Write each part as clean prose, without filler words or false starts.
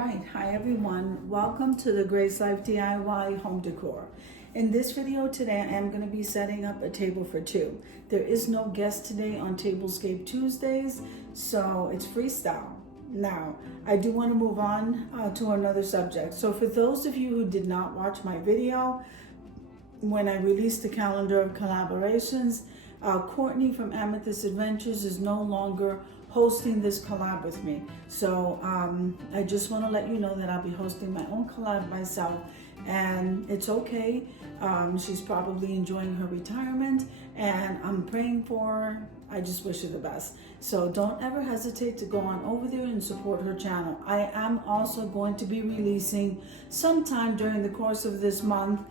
right, hi everyone. Welcome to the Grace Life DIY Home Decor. In this video today, I am going to be setting up a table for two. There is no guest today on Tablescape Tuesdays, so it's freestyle. Now, I do want to move on to another subject. So for those of you who did not watch my video, when I released the calendar of collaborations, Courtney from Amethyst Adventures is no longer hosting this collab with me. So I just want to let you know that I'll be hosting my own collab myself, and it's okay. She's probably enjoying her retirement, and I'm praying for her. I just wish her the best. So don't ever hesitate to go on over there and support her channel. I am also going to be releasing sometime during the course of this month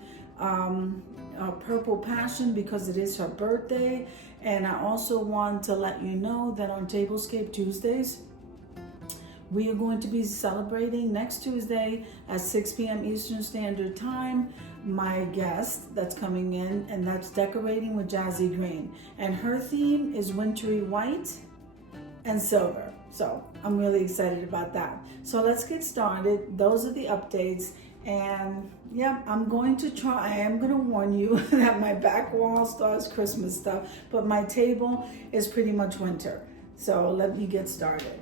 Purple Passion, because it is her birthday. And I also want to let you know that on Tablescape Tuesdays, we are going to be celebrating next Tuesday at 6 p.m. Eastern Standard Time my guest that's coming in, and that's Decorating with Jazzy Green. And her theme is wintry white and silver. So I'm really excited about that. So let's get started. Those are the updates. And yeah, I am going to warn you that my back wall starts Christmas stuff, but my table is pretty much winter. So let me get started.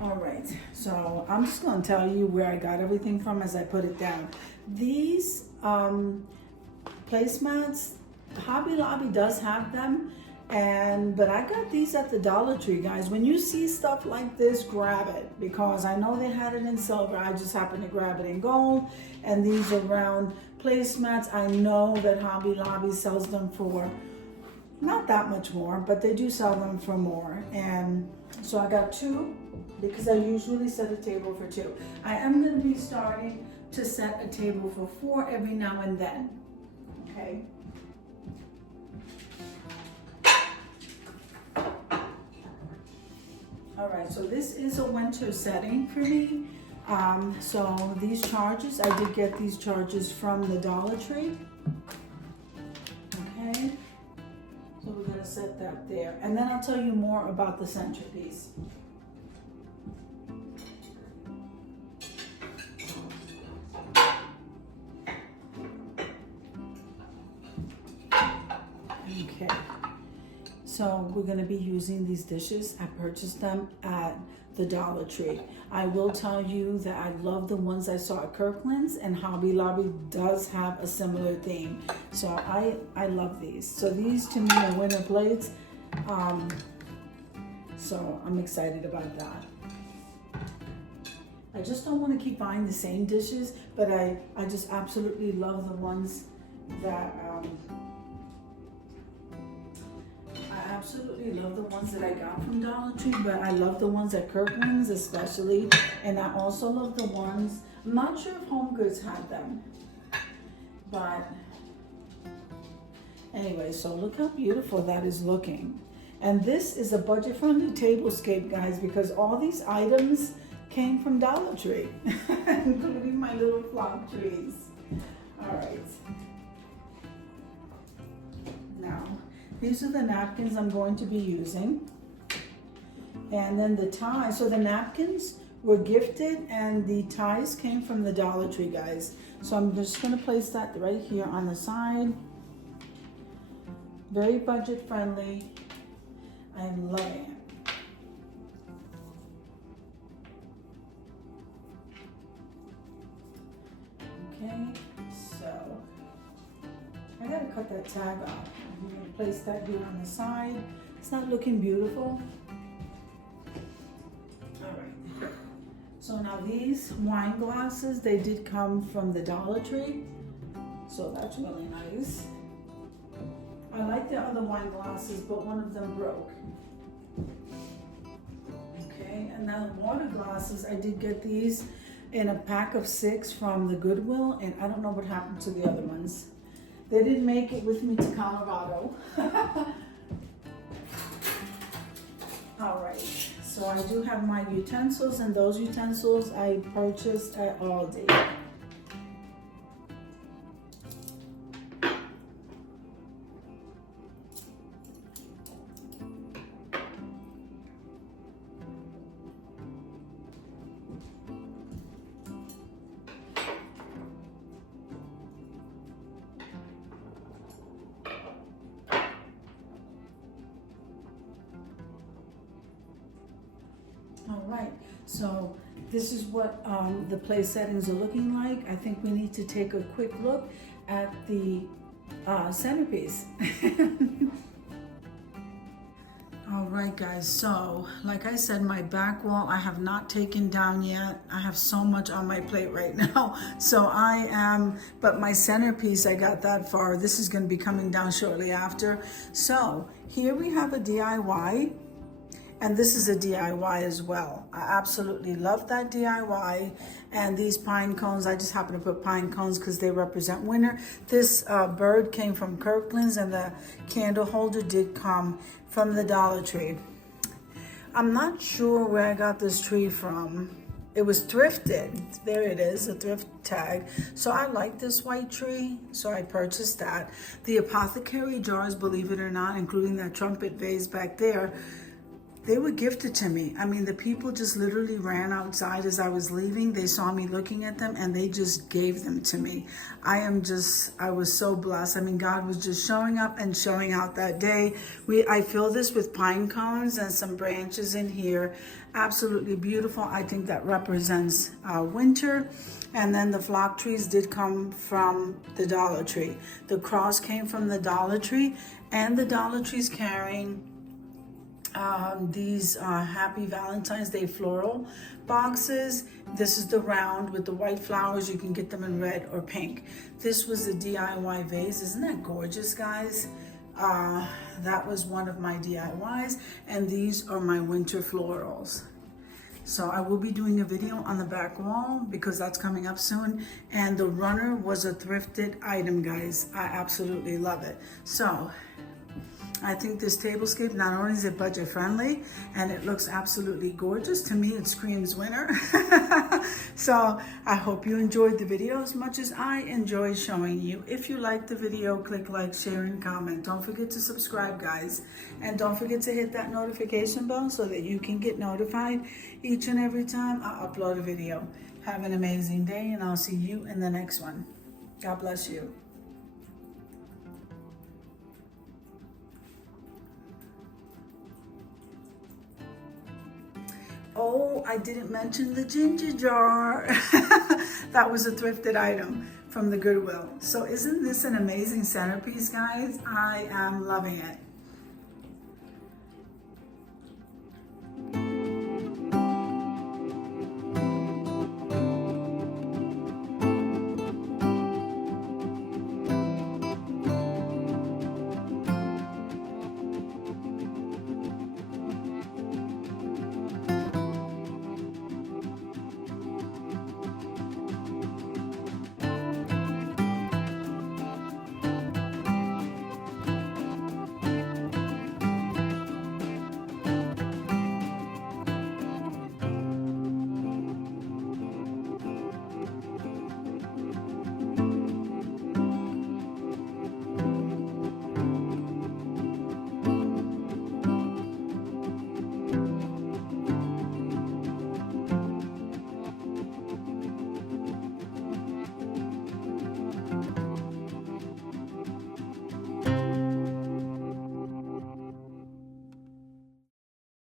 All right, so I'm just going to tell you where I got everything from as I put it down. These placemats, Hobby Lobby does have them. But I got these at the Dollar Tree, guys. When you see stuff like this, grab it, because I know they had it in silver. I just happened to grab it in gold. And these are round placemats. I know that Hobby Lobby sells them for not that much more, but they do sell them for more. And so I got two, because I usually set a table for two. I am going to be starting to set a table for four every now and then. Okay. All right, so this is a winter setting for me. So these charges, I did get these charges from the Dollar Tree. Okay, so we're gonna set that there. And then I'll tell you more about the centerpiece. Okay. So we're going to be using these dishes. I purchased them at the Dollar Tree. I will tell you that I love the ones I saw at Kirkland's, and Hobby Lobby does have a similar theme. So I love these. So these to me are winter plates. So I'm excited about that. I just don't want to keep buying the same dishes, but I just absolutely love the ones that I got from Dollar Tree, but I love the ones at Kirkland's especially, and I also love the ones, I'm not sure if Home Goods had them, but anyway, so look how beautiful that is looking. And this is a budget-friendly tablescape, guys, because all these items came from Dollar Tree, including my little flock trees. All right. Now, these are the napkins I'm going to be using. And then the ties, so the napkins were gifted and the ties came from the Dollar Tree, guys. So I'm just gonna place that right here on the side. Very budget friendly. I'm loving it. Okay, so I gotta cut that tag off. I'm going to place that here on the side. It's not looking beautiful. All right. So now these wine glasses, they did come from the Dollar Tree. So that's really nice. I like the other wine glasses, but one of them broke. Okay, and now the water glasses, I did get these in a pack of 6 from the Goodwill, and I don't know what happened to the other ones. They didn't make it with me to Colorado. All right, so I do have my utensils, and those utensils I purchased at Aldi. All right, so this is what the place settings are looking like. I think we need to take a quick look at the centerpiece. All right, guys, so like I said, my back wall I have not taken down yet. I have so much on my plate right now. So but my centerpiece, I got that far. This is gonna be coming down shortly after. So here we have a DIY. And this is a DIY as well. I absolutely love that DIY. And these pine cones, I just happen to put pine cones because they represent winter. This bird came from Kirkland's, and the candle holder did come from the Dollar Tree. I'm not sure where I got this tree from. It was thrifted. There it is, a thrift tag. So I like this white tree, so I purchased that. The apothecary jars, believe it or not, including that trumpet vase back there, they were gifted to me. I mean, the people just literally ran outside as I was leaving. They saw me looking at them and they just gave them to me. I was so blessed. I mean, God was just showing up and showing out that day. I fill this with pine cones and some branches in here. Absolutely beautiful. I think that represents winter. And then the flock trees did come from the Dollar Tree. The cross came from the Dollar Tree, and the Dollar Tree's carrying these Happy Valentine's Day floral boxes. This is the round with the white flowers. You can get them in red or pink. This was the DIY vase. Isn't that gorgeous, guys? That was one of my DIYs, and these are my winter florals. So I will be doing a video on the back wall because that's coming up soon. And the runner was a thrifted item, guys. I absolutely love it. So I think this tablescape, not only is it budget friendly and it looks absolutely gorgeous, to me it screams winter. So I hope you enjoyed the video as much as I enjoyed showing you. If you liked the video, click like, share, and comment. Don't forget to subscribe, guys. And don't forget to hit that notification bell so that you can get notified each and every time I upload a video. Have an amazing day, and I'll see you in the next one. God bless you. Oh, I didn't mention the ginger jar. That was a thrifted item from the Goodwill. So isn't this an amazing centerpiece, guys? I am loving it.